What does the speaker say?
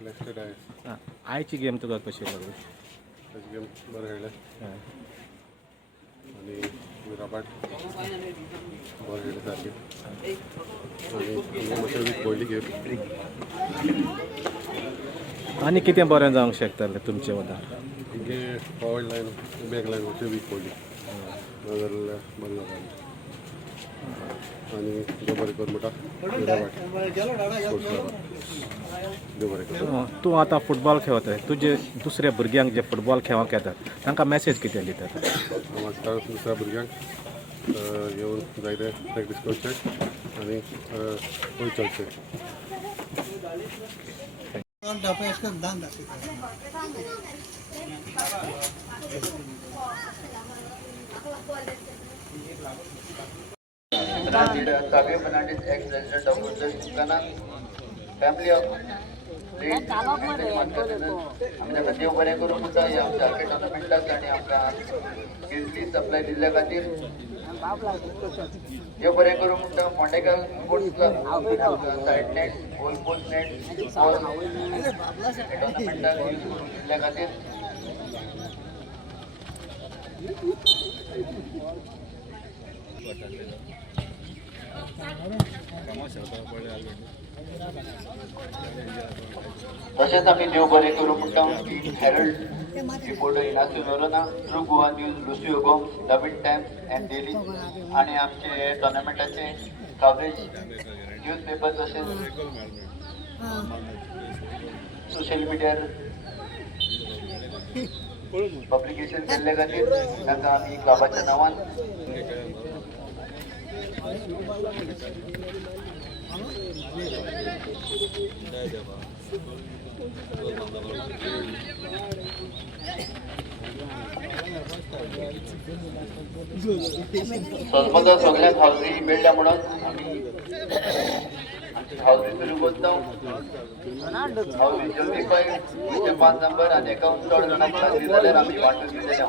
Selected आहे. आयची game तुका कशी लागली? त्याची गेम बरं खेळलं आणि विराबाट बरं खेळलं सारखे आणि मातशें वीक पडली गेम. आनी कितें बरें जावंक शकतालें तुमचे वांगडा? तुमगे फॉवर्ड लायन बॅक लायन मातशें वीक पडली नाजाल्यार बरें जातालें. आणि देव बरें कर म्हणटा विराबाट देव बरें कर. तूं आतां फुटबॉल खेळता, तुजे दुसऱ्या भुरग्यांक जे फुटबॉल खेळाक येतात तांकां मॅसेज कितें दितात? म्हाका दुसऱ्या भुरग्यांक येवन जायते प्रॅक्टीस करचें आनी वयर चलचें. Savio Fernandez, ex-president of Gujarat Ghana, family of late आमच्या देव बरें करूं म्हणटा ह्या सारके टोर्नामेंटाक आनी आमकां इजली सप्लाय दिल्ल्या खातीर देव बरें करूं म्हणटा Mondekar sports club side net goal post net टोर्नामेंटाक यूज करून दिल्ल्या खातीर तशेंच आमी देव बरें करूं म्हणटा Herald reporter Inacio Noronha, True Goa News, Lucio Gomes, Navhind Times and daily आनी आमचे टोर्नामेंटाचे कवरेज न्यूज पेपर तशेंच सोशल मिडियार पब्लिकेशन केल्ले खातीर तांकां आमी क्लबाच्या नांवान सोजमंदा सगळ्यांक हावजी मेळ्ळ्या म्हणून आमी हावजी सुरू करता. हावजी जल्दी पळय 5 नंबर आनी एकाउंट चड जाणांक लागली जाल्यार आमी वांटून दिलेले